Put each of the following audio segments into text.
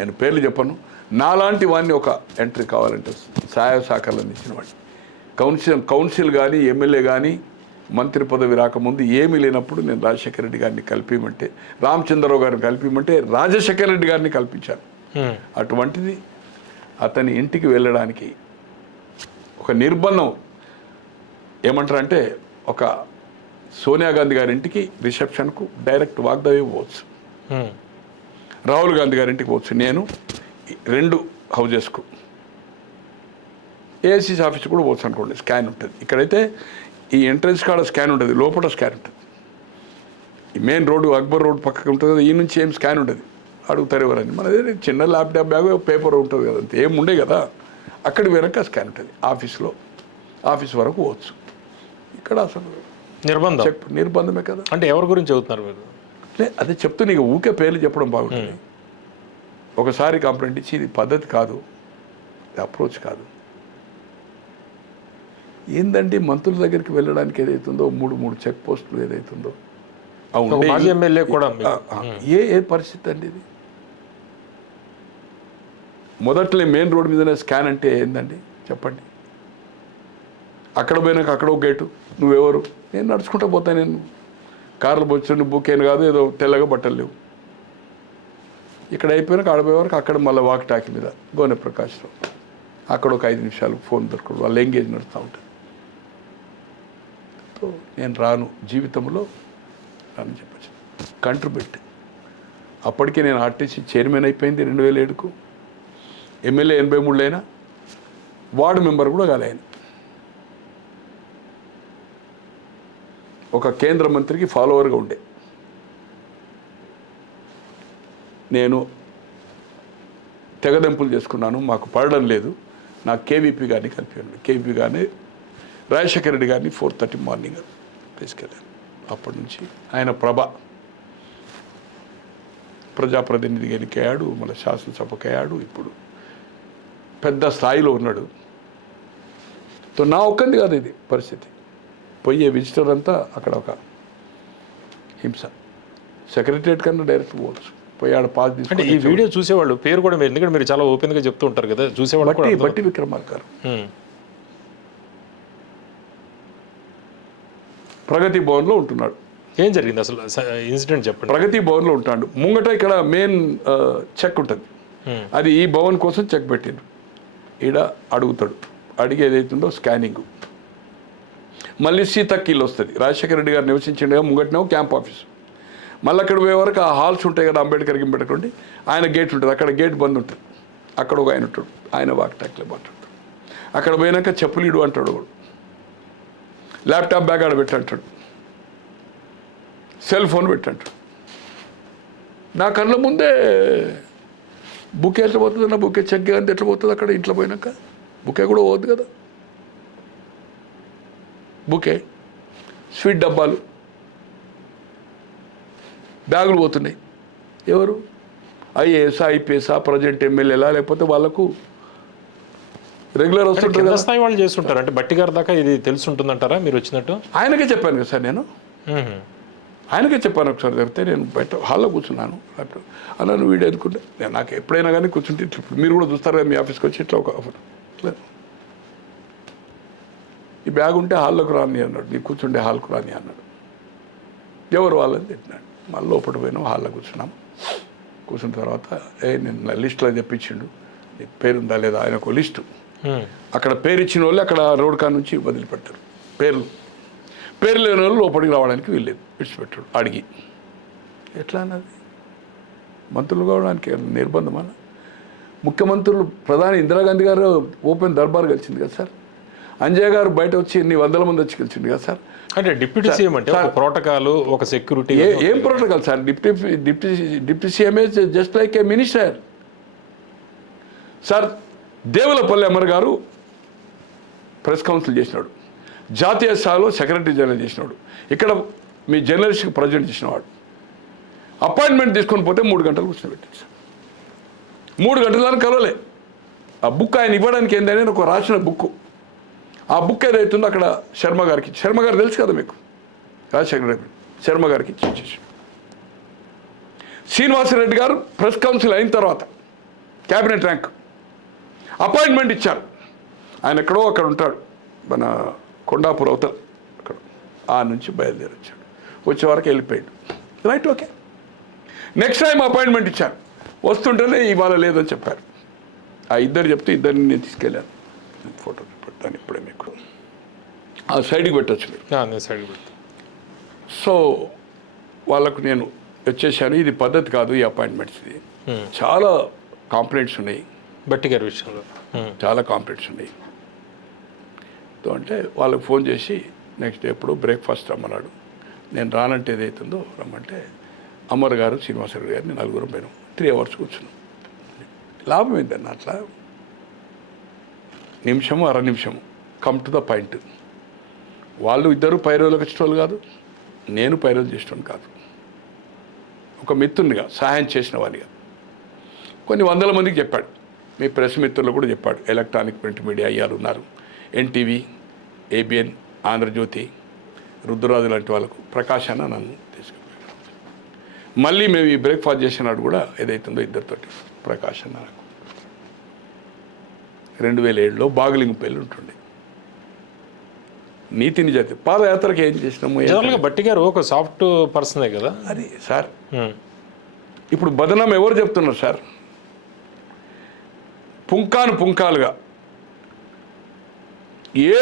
నేను పేర్లు చెప్పను, నాలాంటి వాడిని ఒక ఎంట్రీ కావాలంటే సహాయ సహకారాలు అందించిన వాడిని. కౌన్సిల్ కానీ ఎమ్మెల్యే కానీ మంత్రి పదవి రాకముందు ఏమీ లేనప్పుడు నేను రాజశేఖర రెడ్డి గారిని కల్పించమంటే, రామచంద్రరావు గారిని కల్పించమంటే రాజశేఖర రెడ్డి గారిని కల్పించాను. అటువంటిది అతని ఇంటికి వెళ్ళడానికి ఒక నిర్బంధం ఏమంటారంటే, ఒక సోనియా గాంధీ గారి ఇంటికి రిసెప్షన్కు డైరెక్ట్ వాగ్దావి పోవచ్చు, రాహుల్ గాంధీ గారి ఇంటికి పోవచ్చు, నేను 2 హౌజెస్కు ఏఐసిసి ఆఫీస్ కూడా పోవచ్చు అనుకోండి. స్కాన్ ఉంటుంది. ఇక్కడైతే ఈ ఎంట్రన్స్ కాడ స్కాన్ ఉంటుంది, లోపల స్కాన్ ఉంటుంది. ఈ మెయిన్ రోడ్డు అక్బర్ రోడ్ పక్కకు ఉంటుంది కదా, ఈ నుంచి ఏం స్కాన్ ఉంటుంది. అడుగుతారు ఎవరని, మనది చిన్న ల్యాప్టాప్ బ్యాగ్ పేపర్ ఉంటుంది కదా, అంతే ఏం ఉండే కదా. అక్కడి వెనక స్కాన్ ఉంటుంది. ఆఫీస్ వరకు పోవచ్చు. ఇక్కడ అసలు నిర్బంధమే కదా. అంటే ఎవరి గురించి చదువుతున్నారు మీరు? అదే చెప్తూ నీకు ఊకే పేర్లు చెప్పడం బాగుంటుంది. ఒకసారి కంప్లైంట్ ఇచ్చి ఇది పద్ధతి కాదు, అప్రోచ్ కాదు. ఏందంటే మంత్రుల దగ్గరికి వెళ్ళడానికి ఏదైతుందో 3 చెక్ పోస్టులు ఏదైతుందో ఎమ్మెల్యే కూడా ఏ పరిస్థితి అండి ఇది? మొదట్లో మెయిన్ రోడ్ మీదనే స్కాన్ అంటే ఏందండి చెప్పండి. అక్కడ పోయినాక అక్కడ ఒక గేటు, నువ్వెవరు? నేను నడుచుకుంటూ పోతాను. నేను కార్లు బొచ్చు బుకేను కాదు, ఏదో తెల్లగా బట్టలు లేవు. ఇక్కడ అయిపోయినాక ఆడపోయే వరకు అక్కడ మళ్ళీ వాక్ టాకి మీద గోనె ప్రకాశ్రావు, అక్కడ ఒక 5 నిమిషాలు ఫోన్ దొరకడు, వాళ్ళ ఎంగేజ్ నడుస్తూ ఉంటుంది. నేను రాను, జీవితంలో రాను చెప్పచ్చు. కంట్రిబ్యూట్ అప్పటికే నేను ఆర్టీసీ చైర్మన్ అయిపోయింది 2007కు. ఎమ్మెల్యే 83 అయినా, వార్డు మెంబర్ కూడా కాలే ఆయన. ఒక కేంద్ర మంత్రికి ఫాలోవర్గా ఉండే నేను తెగదెంపులు చేసుకున్నాను. మాకు పడడం లేదు. నాకు కేవీపీ గారిని కలిపాను. కేవీపీ గారిని రాజశేఖర రెడ్డి గారిని 4:30 మార్నింగ్ తీసుకెళ్ళాను. అప్పటి నుంచి ఆయన ప్రజాప్రతినిధిగా ఎన్నికయ్యాడు, మన శాసనసభకు అయ్యాడు. ఇప్పుడు పెద్ద స్థాయిలో ఉన్నాడు. నా ఒక్కంది కాదు ఇది పరిస్థితి. పోయే విజిటర్ అంతా అక్కడ ఒక హింస. సెక్రటరియట్ కన్నా డైరెక్ట్ పోవచ్చు. పోయాడు పాస్ తీసుకుంటే ఈ వీడియో చూసేవాళ్ళు పేరు కూడా మీరు, ఎందుకంటే మీరు చాలా ఓపెన్గా చెప్తూ ఉంటారు కదా, చూసేవాళ్ళు బట్టి విక్రమార్క గారు ప్రగతి భవన్లో ఉంటున్నాడు. ఏం జరిగింది అసలు ఇన్సిడెంట్ చెప్పండి. ప్రగతి భవన్లో ఉంటాడు. ముంగట ఇక్కడ మెయిన్ చెక్ ఉంటుంది, అది ఈ భవన్ కోసం చెక్ పెట్టిండు. ఈడ అడుగుతాడు, అడిగి ఏదైతుందో స్కానింగ్. మళ్ళీ సీతక్కిల్లు వస్తుంది. రాజశేఖర రెడ్డి గారు నివసించిండగా ముంగటనేమో క్యాంప్ ఆఫీస్. మళ్ళీ అక్కడ పోయే వరకు ఆ హాల్స్ ఉంటాయి కదా, అంబేద్కర్కి ఉండి ఆయన గేట్ ఉంటుంది. అక్కడ గేట్ బంద్ ఉంటుంది. అక్కడ ఒక ఆయన ఉంటాడు, ఆయన వాక్ టాక్లే మాట్లాడతాడు. అక్కడ పోయినాక చెప్పులీడు అంటాడు, ల్యాప్టాప్ బ్యాగ్ ఆడ పెట్టంటాడు, సెల్ ఫోన్ పెట్టంటాడు. నా కళ్ళ ముందే బుకే ఎట్లా పోతుంది, నా బుకే చెక్ అంతే ఎట్లా పోతుంది. అక్కడ ఇంట్లో పోయినాక బుకే కూడా పోద్దు కదా. బుకే, స్వీట్ డబ్బాలు, బ్యాగులు పోతున్నాయి. ఎవరు? ఐఏఎస్, ఐపీఎస్, ప్రజెంట్ ఎమ్మెల్యేలా, లేకపోతే వాళ్ళకు రెగ్యులర్ వస్తుంటారు స్థాయి వాళ్ళు చేస్తుంటారు. అంటే బట్టి గారి దాకా ఇది తెలిసి ఉంటుందంటారా మీరు వచ్చినట్టు? ఆయనకే చెప్పాను కదా సార్, నేను ఆయనకే చెప్పాను. ఒకసారి జరిగితే నేను బయట హాల్లో కూర్చున్నాను. అలా నువ్వు వీడియో ఎదుర్కొంటే నేను నాకు ఎప్పుడైనా కానీ కూర్చుంటే మీరు కూడా చూస్తారు కదా, మీ ఆఫీస్కి వచ్చి ఇట్లా ఒక ఇట్లా ఈ బ్యాగ్ ఉంటే హాల్లోకి రాని అన్నాడు, నీ కూర్చుంటే హాల్కు రాని అన్నాడు. ఎవరు వాళ్ళని తిట్టినాడు. మళ్ళీ లోపల పోయినాం, హాల్లో కూర్చున్నాం. కూర్చున్న తర్వాత నేను లిస్టులో తెప్పించిండు, నీకు పేరుందా లేదా, ఆయన ఒక లిస్టు. అక్కడ పేరు ఇచ్చిన వాళ్ళు అక్కడ రోడ్ కాడ నుంచి వదిలిపెట్టారు. పేరు లేని వాళ్ళు లోపలికి రావడానికి వీల్లేదు, విడిచిపెట్టాడు. అడిగి ఎట్లా అన్నది మంత్రులు కావడానికి నిర్బంధమా? ముఖ్యమంత్రులు ప్రధాని ఇందిరాగాంధీ గారు ఓపెన్ దర్బార్ కలిసింది కదా సార్. అంజయ్ గారు బయట వచ్చి ఎన్ని వందల మంది వచ్చి కలిసింది కదా సార్. అంటే డిప్యూటీ సీఎం అంటే ఒక ప్రోటోకాల్, ఒక సెక్యూరిటీ. ఏం protocol sir? Deputy CM just like ఏ మినిస్టర్ సార్. దేవులపల్లి అమర్ గారు ప్రెస్ కౌన్సిల్ చేసినాడు, జాతీయ స్థాయిలో సెక్రటరీ జనరల్ చేసినాడు, ఇక్కడ మీ జర్నలిస్ట్కి ప్రజెంట్ చేసినవాడు. అపాయింట్మెంట్ తీసుకొని పోతే 3 గంటలు కూర్చోబెట్టాడు సార్. 3 గంటల దాకా కలవలే. ఆ బుక్ ఆయన ఇవ్వడానికి ఏంటనే ఒక రాసిన బుక్, ఆ బుక్ ఏదైతుందో అక్కడ శర్మ గారికి, శర్మ గారు తెలుసు కదా మీకు, రాజశేఖర రెడ్డి శర్మ గారికి ఇచ్చేసి. శ్రీనివాసరెడ్డి గారు ప్రెస్ కౌన్సిల్ అయిన తర్వాత క్యాబినెట్ ర్యాంక్. అపాయింట్మెంట్ ఇచ్చారు. ఆయన ఎక్కడో అక్కడ ఉంటాడు, మన కొండాపూర్ అవతల అక్కడ. ఆ నుంచి బయలుదేరి వచ్చాడు. వచ్చే వరకు వెళ్ళిపోయాడు. Right, okay. Next time appointment ఇచ్చాను. వస్తుంటేనే ఇవాళ లేదని చెప్పారు. ఆ ఇద్దరు చెప్తే ఇద్దరిని నేను తీసుకెళ్ళాను. ఫోటో పెడతాను ఇప్పుడే మీకు. ఆ సైడ్కి పెట్టచ్చు మీరు. నేను సైడ్ పెడతాను. సో వాళ్ళకు నేను వచ్చేసాను. ఇది పద్ధతి కాదు ఈ అపాయింట్మెంట్స్ది. చాలా కాంప్లైంట్స్ ఉన్నాయి. బట్టి గారి విషయంలో చాలా కాంప్లైంట్స్ ఉన్నాయి. అంటే వాళ్ళకి ఫోన్ చేసి నెక్స్ట్ డే ఎప్పుడు బ్రేక్ఫాస్ట్ రమ్మన్నాడు. నేను రానంటే ఏదైతుందో రమ్మంటే అమర్ గారు, శ్రీనివాసరావు గారిని నలుగురు పోయినాం. 3 hours కూర్చున్నాం. లాభం ఏంటన్న అట్లా నిమిషము అర నిమిషము కమ్ టు ద పాయింట్. వాళ్ళు ఇద్దరు పైరోలకు వచ్చేటోళ్ళు కాదు, నేను పైరోలు చేసేటోని కాదు. ఒక మిత్రునిగా సహాయం చేసిన వాడిగా కొన్ని వందల మందికి చెప్పాడు. మీ ప్రెస్ మిత్రులు కూడా చెప్పాడు. ఎలక్ట్రానిక్ ప్రింట్ మీడియా అయ్యారు ఉన్నారు, ఎన్టీవీ, ఏబిఎన్, ఆంధ్రజ్యోతి, రుద్రరాజు లాంటి వాళ్ళకు ప్రకాష్ అన్న నన్ను తీసుకెళ్ళాడు. మళ్ళీ మేము ఈ బ్రేక్ఫాస్ట్ చేసినాడు కూడా ఏదైతుందో ఇద్దరితోటి ప్రకాష్ అన్న నాకు 2007లో బాగులింగపల్లి ఉంటుండే. నీతి నిజాయితీ పాదయాత్రకి ఏం చేసినాము. జనరల్గా బట్టి గారు ఒక సాఫ్ట్ పర్సనే కదా. అది సార్ ఇప్పుడు బదనాం ఎవరు చెప్తున్నారు సార్? పుంకాలుగా ఏ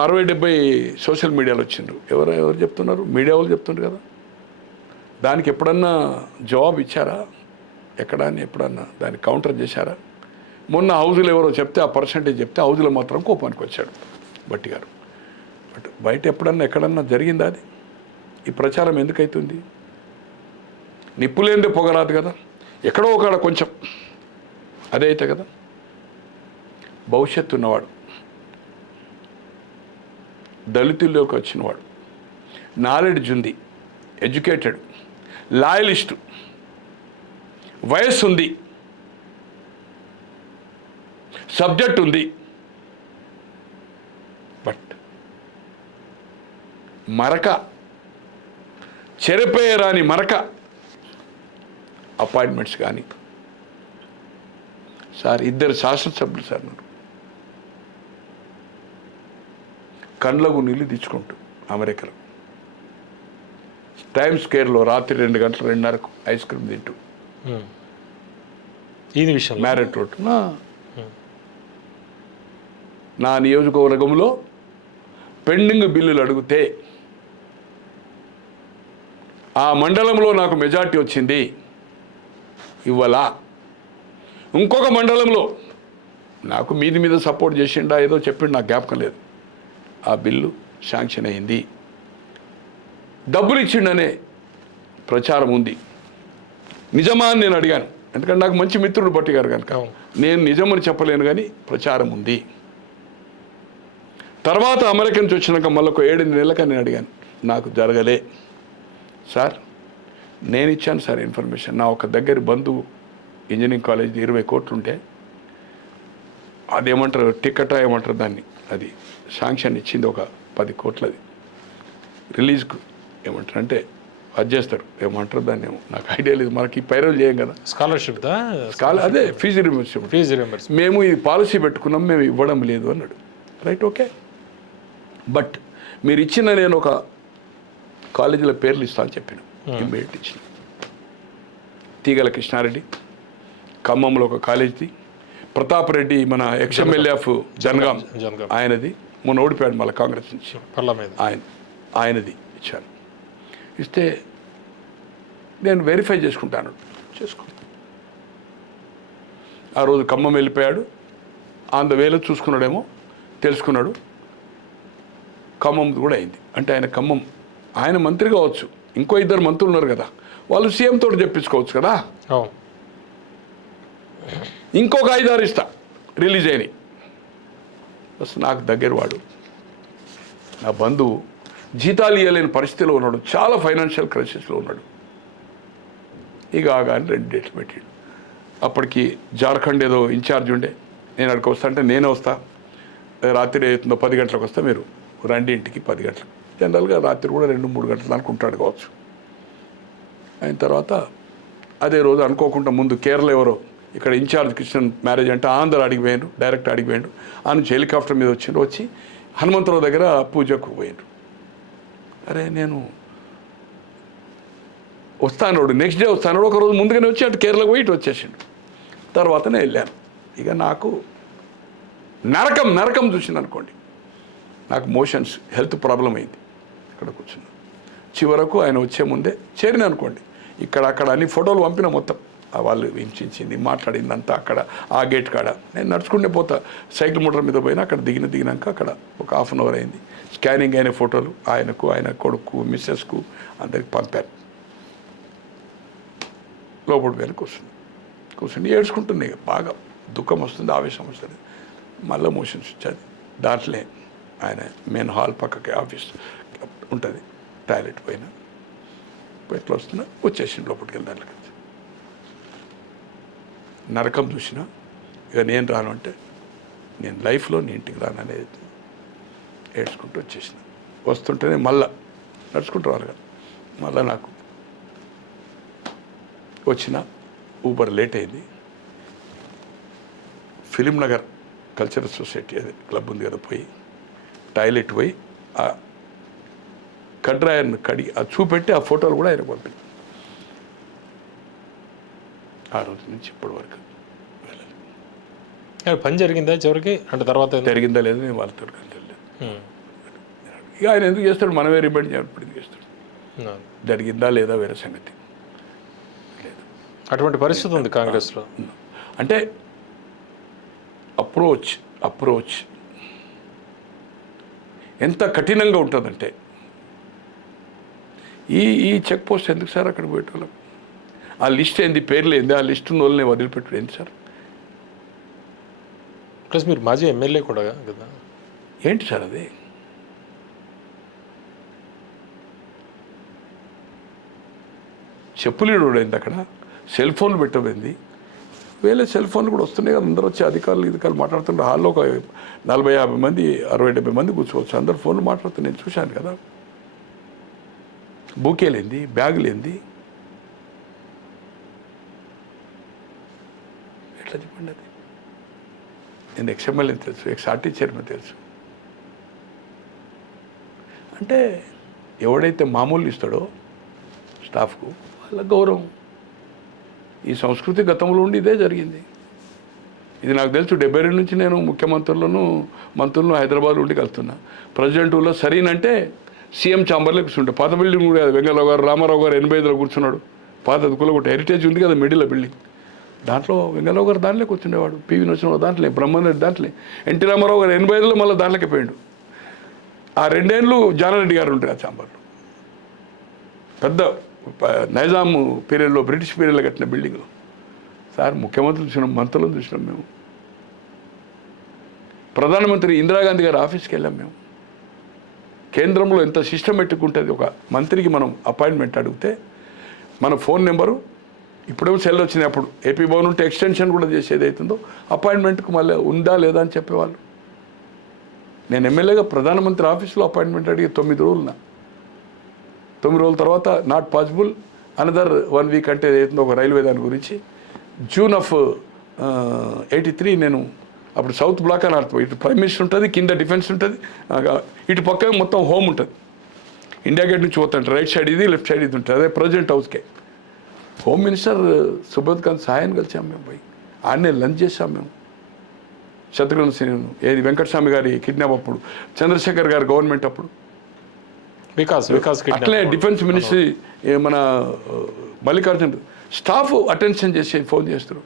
60-70 సోషల్ మీడియాలో వచ్చిండ్రు. ఎవరు చెప్తున్నారు? మీడియా వాళ్ళు చెప్తున్నారు కదా. దానికి ఎప్పుడన్నా జవాబు ఇచ్చారా? ఎక్కడాన్ని ఎప్పుడన్నా దాన్ని కౌంటర్ చేశారా? మొన్న హౌజులో ఎవరో చెప్తే ఆ పర్సంటేజ్ చెప్తే హౌజులో మాత్రం కోపానికి వచ్చాడు బట్టి గారు. బట్ బయట ఎక్కడన్నా జరిగిందా అది? ఈ ప్రచారం ఎందుకైతుంది? నిప్పులేందే పొగరాదు కదా. ఎక్కడో ఒకడ కొంచెం అదే అయితే కదా. భవిష్యత్తు ఉన్నవాడు, దళితుల్లోకి వచ్చినవాడు, నాలెడ్జ్ ఉంది, ఎడ్యుకేటెడ్, లాయలిస్టు, వయస్సు ఉంది, సబ్జెక్ట్ ఉంది. బట్ మరక, చెరిపేయరాని మరక అపాయింట్మెంట్స్ కానీ. సార్ 2 శాసనసభ్యులు సార్ నన్ను కండ్లకు నీళ్ళు తెచ్చుకుంటూ అమెరికాలో టైమ్ స్క్వేర్లో రాత్రి 2 గంటలు 2:30కు ఐస్ క్రీమ్ తింటూ ఈ విషయం మ్యారెట్ రోడ్ నా నియోజకవర్గంలో పెండింగ్ బిల్లులు అడిగితే ఆ మండలంలో నాకు మెజార్టీ వచ్చింది ఇవ్వాలా. ఇంకొక మండలంలో నాకు మీద సపోర్ట్ చేసిండా ఏదో చెప్పిండు, నాకు జ్ఞాపకం లేదు. ఆ బిల్లు శాంక్షన్ అయింది. డబ్బులు ఇచ్చిండనే ప్రచారం ఉంది. నిజమా అని నేను అడిగాను. ఎందుకంటే నాకు మంచి మిత్రుడు బట్టి గారు కనుక నేను నిజమని చెప్పలేను, కానీ ప్రచారం ఉంది. తర్వాత అమెరికా నుంచి వచ్చినాక మళ్ళీ ఒక 7-8 నెలలక నేను అడిగాను, నాకు జరగలే సార్. నేను ఇచ్చాను సార్ ఇన్ఫర్మేషన్. నా ఒక దగ్గర బంధువు ఇంజనీరింగ్ కాలేజ్ 20 కోట్లు ఉంటే అదేమంటారు టికెట్ ఏమంటారు దాన్ని, అది శాంక్షన్ ఇచ్చింది ఒక 10 కోట్లది రిలీజ్కు. ఏమంటారు అంటే అది చేస్తారు, ఏమంటారు దాన్ని, నాకు ఐడియా లేదు. మనకి పైరల్ చేయం కదా. స్కాలర్షిప్ అదే ఫీజు రియంబర్స్మెంట్. మేము ఈ పాలసీ పెట్టుకున్నాం, మేము ఇవ్వడం లేదు అన్నాడు. Right, okay. బట్ మీరు ఇచ్చిన నేను ఒక కాలేజీల పేర్లు ఇస్తాను చెప్పాను. ఇమ్మీడియట్ ఇచ్చిన తీగల కృష్ణారెడ్డి ఖమ్మంలో ఒక కాలేజీది, ప్రతాప్ రెడ్డి మన ఎక్స్ఎమ్మెల్యే ఆఫ్ జనగాం ఆయనది, మొన్న ఓడిపోయాడు మళ్ళీ కాంగ్రెస్ నుంచి, ఆయనది ఇచ్చాను. ఇస్తే నేను వెరిఫై చేసుకుంటాను. ఆ రోజు ఖమ్మం వెళ్ళిపోయాడు. ఆన్ ద వేలో చూసుకున్నాడేమో, తెలుసుకున్నాడు. ఖమ్మం కూడా అయింది. అంటే ఆయన ఖమ్మం, ఆయన మంత్రి కావచ్చు, ఇంకో 2 మంత్రులు ఉన్నారు కదా, వాళ్ళు సీఎం తోటి చెప్పించుకోవచ్చు కదా. ఇంకొక 5-6 ఇస్తా రిలీజ్ అయినాయి. బస్ నాకు దగ్గర వాడు, నా బంధువు, జీతాలు ఇవ్వలేని పరిస్థితిలో ఉన్నాడు, చాలా ఫైనాన్షియల్ క్రైసిస్లో ఉన్నాడు. ఇక ఆగాని 2 డేట్లు పెట్టాడు. అప్పటికి జార్ఖండ్ ఏదో ఇన్ఛార్జ్ ఉండే, నేను అక్కడికి వస్తా అంటే నేనే వస్తా, రాత్రి అవుతుందో 10 గంటలకు వస్తా, మీరు రండి ఇంటికి 10 గంటలకు. జనరల్గా రాత్రి కూడా 2-3 గంటలు దానికి ఉంటాడు కావచ్చు. అయిన తర్వాత అదే రోజు అనుకోకుండా ముందు కేరళ ఎవరో ఇక్కడ ఇన్ఛార్జ్ కృష్ణన్ మ్యారేజ్ అంటే ఆంధ్ర అడిగిపోయారు, డైరెక్ట్ అడిగిపోయాడు. ఆ నుంచి హెలికాప్టర్ మీద వచ్చిండ్రు, వచ్చి హనుమంతరావు దగ్గర పూజకు పోయిండ్రు. అరే నేను వస్తాను, నెక్స్ట్ డే వస్తాను, ఒకరోజు ముందుగానే వచ్చి అటు కేరళకు పోయి ఇటు వచ్చేసిండు. తర్వాతనే వెళ్ళాను. ఇక నాకు నరకం చూసింది అనుకోండి. నాకు మోషన్స్ హెల్త్ ప్రాబ్లం అయింది. ఇక్కడ కూర్చున్నాను. చివరకు ఆయన వచ్చే ముందే చేరిన అనుకోండి. ఇక్కడ అక్కడ అన్ని ఫోటోలు పంపిన మొత్తం వాళ్ళు హింసించింది మాట్లాడింది అంతా అక్కడ ఆ గేట్ కాడ. నేను నడుచుకుంటే పోతా, సైకిల్ మోటార్ మీద పోయినా అక్కడ దిగినాక అక్కడ ఒక హాఫ్ అన్ అవర్ అయింది. స్కానింగ్ అయిన ఫోటోలు ఆయనకు, ఆయన కొడుకు, మిస్సెస్కు అందరికి పంపారు. లోపల పోయిన కూర్చుని ఏడ్చుకుంటుంది. బాగా దుఃఖం వస్తుంది, ఆవేశం వస్తుంది. మళ్ళీ మోషన్స్ వచ్చేది. దాంట్లో ఆయన మెయిన్ హాల్ పక్కకి ఆఫీస్ ఉంటుంది, టాయిలెట్ పైన ఎట్లా వస్తున్నా వచ్చేసింది లోపలికి వెళ్ళి. దాంట్లోకి నరకం చూసినా ఇక నేను రాను అంటే నేను లైఫ్లో నీ ఇంటికి రాను అనేది ఏడ్చుకుంటూ వచ్చేసిన. వస్తుంటేనే మళ్ళా నడుచుకుంటూ రాను కదా, మళ్ళీ నాకు వచ్చిన ఊబర్ లేట్ అయింది. ఫిలిం నగర్ కల్చరల్ సొసైటీ అది క్లబ్ ఉంది కదా, పోయి టాయిలెట్ పోయి ఆ కడ్రాయర్ను కడిగి ఆ చూపెట్టి ఆ ఫోటోలు కూడా ఆయన పంపింది. ఆ రోజు నుంచి ఇప్పటి వరకు వెళ్ళాలి. పని జరిగిందా చివరికి? అంటే తర్వాత జరిగిందా లేదు నేను వాళ్ళతో వెళ్ళలేదు. ఇక ఆయన ఎందుకు చేస్తాడు, మనమే రిమైండ్ చేయప్పుడు ఎందుకు చేస్తాడు? జరిగిందా లేదా వేరే సంగతి లేదు. అటువంటి పరిస్థితి ఉంది కాంగ్రెస్లో. అంటే అప్రోచ్ ఎంత కఠినంగా ఉంటుందంటే, ఈ చెక్ పోస్ట్ ఎందుకు సార్ అక్కడ పోయేటోళ్ళం? ఆ లిస్ట్ ఏంది, పేర్లు ఏంది, ఆ లిస్ట్ ఉన్న వాళ్ళని వదిలిపెట్టు ఏంటి సార్? ప్లస్ మీరు మాజీ ఎమ్మెల్యే కూడా కదా, ఏంటి సార్ అది? చెప్పులీడు అయింది అక్కడ, సెల్ ఫోన్లు పెట్టబోయింది. వేరే సెల్ ఫోన్లు కూడా వస్తున్నాయి కదా, అందరూ వచ్చి అధికారులు మాట్లాడుతుంటారు. హాల్లో ఒక 40-50 మంది 60-70 మంది కూర్చోవచ్చు, అందరు ఫోన్లు మాట్లాడుతూ నేను చూశాను కదా. బూకేలేంది, బ్యాగులేంది, ఎట్లా చెప్పండి అది? నేను ఎక్స్ఎంఎల్ఏ తెలుసు, ఎక్స్ఆర్టీ చైర్మన్ తెలుసు. అంటే ఎవడైతే మామూలు ఇస్తాడో స్టాఫ్కు వాళ్ళ గౌరవం. ఈ సంస్కృతి గతంలో ఉండి ఇదే జరిగింది. ఇది నాకు తెలుసు. 72 నుంచి నేను ముఖ్యమంత్రులను మంత్రులను హైదరాబాద్ ఉండి కలుస్తున్నా. ప్రెసిడెంట్ ఊళ్ళో సరైనంటే సీఎం ఛాంబర్లో కూర్చుంటే, పాత బిల్డింగ్ కూడా వెంగళరావు గారు, రామారావు గారు 85లో కూర్చున్నాడు. పాత కులగొట్ట హెరిటేజ్ ఉంది కదా మిడిల్ బిల్డింగ్, దాంట్లో వెంగళరావు గారు దాంట్లో కూర్చుండేవాడు. పివి నరసింహరావు దాంట్లో, బ్రహ్మారెడ్డి దాంట్లో, ఎన్టీ రామారావు గారు 85లో మళ్ళీ దాంట్లోకి పోయాడు. ఆ 2 ఏళ్ళు జానారెడ్డి గారు ఉంటారు ఆ ఛాంబర్లో. పెద్ద నైజాం పీరియడ్లో, బ్రిటిష్ పీరియడ్లో కట్టిన బిల్డింగ్లో. సార్ ముఖ్యమంత్రులు చూసినాం, మంత్రులను చూసినాం మేము. ప్రధానమంత్రి ఇందిరాగాంధీ గారి ఆఫీస్కి వెళ్ళాం మేము. కేంద్రంలో ఎంత సిస్టమేటిక్ ఉంటుంది, ఒక మంత్రికి మనం అపాయింట్మెంట్ అడిగితే మన ఫోన్ నెంబరు, ఇప్పుడేమో సెల్ వచ్చినాయి, అప్పుడు ఏపీ భవన్ ఉంటే ఎక్స్టెన్షన్ కూడా చేసేది అవుతుందో అపాయింట్మెంట్కి మళ్ళీ ఉందా లేదా అని చెప్పేవాళ్ళు. నేను ఎమ్మెల్యేగా ప్రధానమంత్రి ఆఫీస్లో అపాయింట్మెంట్ అడిగి 9 రోజులు 9 రోజుల తర్వాత నాట్ పాసిబుల్, అనదర్ 1 వీక్ అంటే ఏదైతుందో ఒక రైల్వే దాని గురించి. జూన్ ఆఫ్ 83 నేను అప్పుడు సౌత్ బ్లాక్ అని అర్థం. ఇటు ప్రైమ్ మినిస్టర్ ఉంటుంది, కింద డిఫెన్స్ ఉంటుంది, ఇటు పక్క మొత్తం హోమ్ ఉంటుంది. ఇండియా గేట్ నుంచి పోతుంటే రైట్ సైడ్ ఇది, లెఫ్ట్ సైడ్ ఇది ఉంటుంది. అదే ప్రెసిడెంట్ హౌస్కే. హోమ్ మినిస్టర్ సుబోధ్ ఖాన్ సహాయాన్ని కలిసాం మేము, పోయి ఆడనే లంచ్ చేసాం మేము. శత్రుఘ్న సిన్హా, ఏది వెంకటస్వామి గారి కిడ్నాప్ అప్పుడు, చంద్రశేఖర్ గారి గవర్నమెంట్ అప్పుడు, వికాస్ అట్లే డిఫెన్స్ మినిస్ట్రీ మన మల్లికార్జున్ స్టాఫ్ అటెన్షన్ చేసి ఫోన్ చేస్తారు,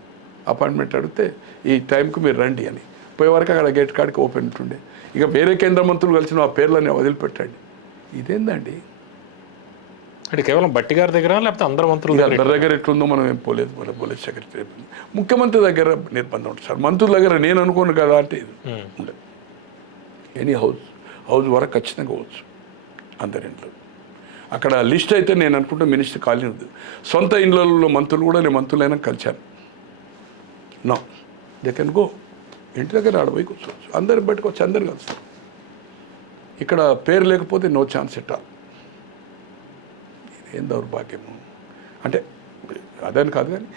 అపాయింట్మెంట్ అడిగితే ఈ టైంకి మీరు రండి అని. పోయే వరకు అక్కడ గేట్ కాడికి ఓపెన్ ఉంటుండే. ఇక వేరే కేంద్ర మంత్రులు కలిసిన ఆ పేర్లని వదిలిపెట్టండి. ఇదేందండి? అంటే కేవలం బట్టి గారి దగ్గర లేకపోతే అందరు మంత్రుల అందరి దగ్గర ఎట్లుందో మనం ఏం పోలేదు. మన పోలీస్ సెక్రటరీ, ముఖ్యమంత్రి దగ్గర నిర్బంధం ఉంటుంది సార్. మంత్రుల దగ్గర నేను అనుకోను కదా అంటే ఉండదు. ఎనీ హౌస్ వరకు ఖచ్చితంగా పోవచ్చు అందరి ఇంట్లో. అక్కడ లిస్ట్ అయితే నేను అనుకుంటే మినిస్టర్ ఖాళీ ఉంది. సొంత ఇళ్ళల్లో మంత్రులు కూడా నేను మంత్రులైనా కలిశాను. నో దే కెన్ గో, ఇంటి దగ్గర ఆడపోయి కూర్చోవచ్చు, అందరు పెట్టుకోవచ్చు, అందరు కలుస్తారు. ఇక్కడ పేరు లేకపోతే నో ఛాన్స్ ఎట్ ఆల్. ఏం దౌర్భాగ్యము అంటే అదని కాదు కానీ